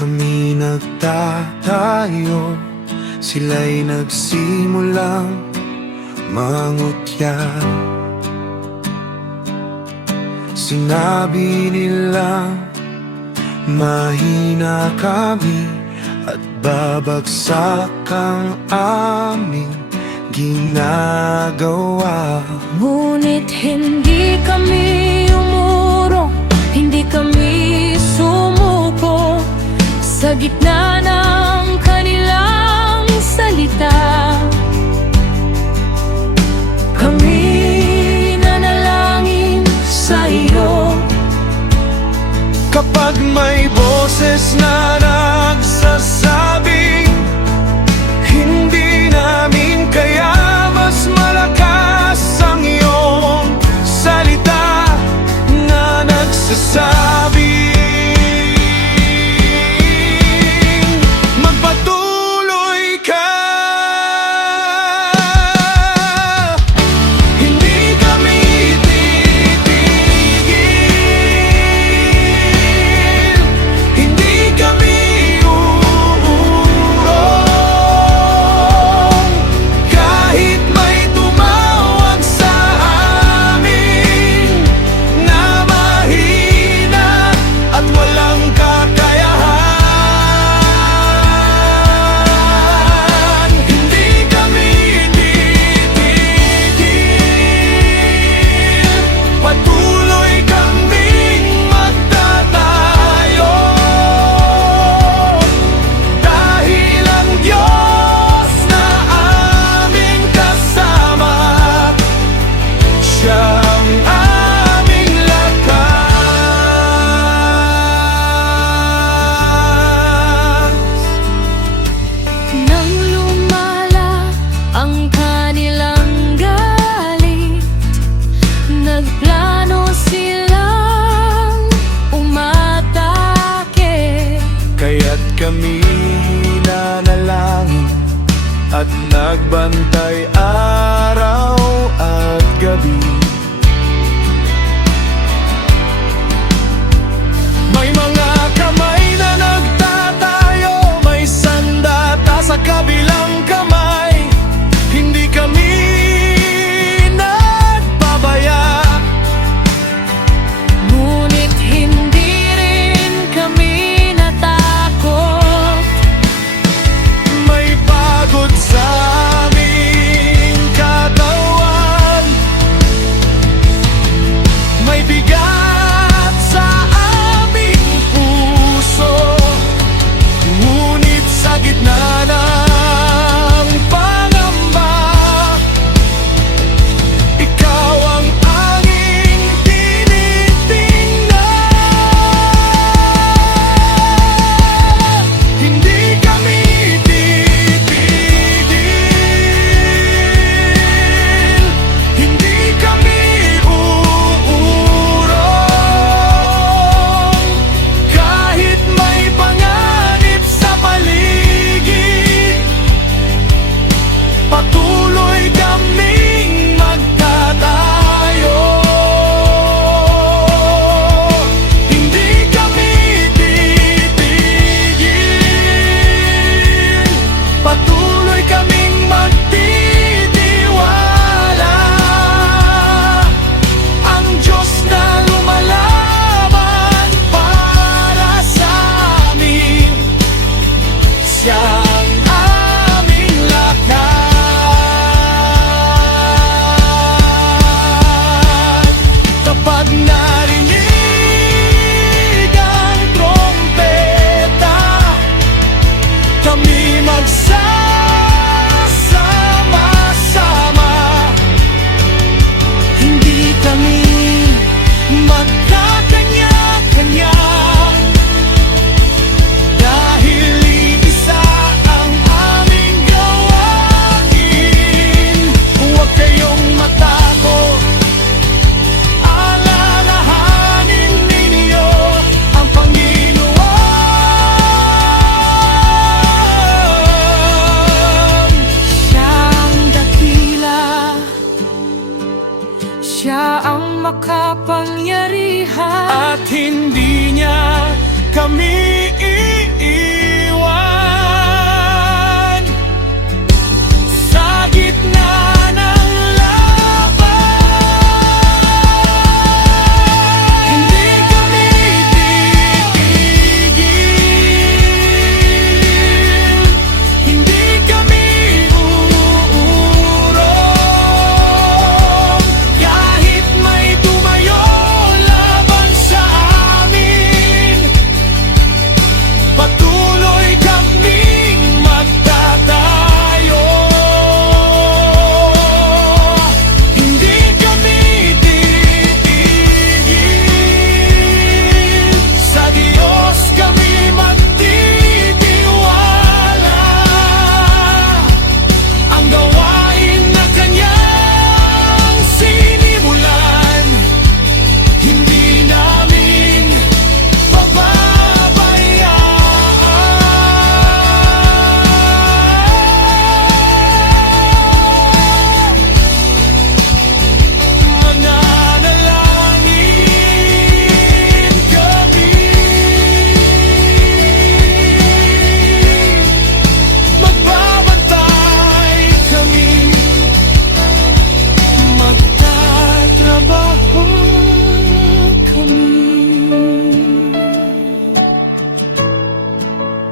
kami nagtatayo, sila'y nagsimulang mangutya. Sinabi nila mahina kami at babagsak ang aming ginagawa. Ngunit hindi kami umurong, hindi kami sumuko sa gitna ng kanilang salita. Kami nanalangin sa iyo. Kapag may boses na nagsasabing hindi namin kaya, mas malakas ang iyong salita na nagsasabing magpatuloy ka. Hindi kami titigil, hindi kami uurong, kahit may tumawag sa amin na mahina at walang kakayahan. Hindi kami titigil, patuloy kaming magtatayo, dahil ang Diyos na aming kasama, Siya ang aming lakas. Nang lumala ang kanilang galit, nagplano silang umatake. Kaya't kami nanalangin at nagbantay araw at gabi. May mga kamay na nagtatayo, may sandata sa kabilang kamay. Hindi kami nagbabaya, Ngunit hindi rin kami natakot. may pagod sa aming katawan,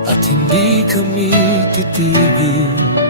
at hindi kami titigil.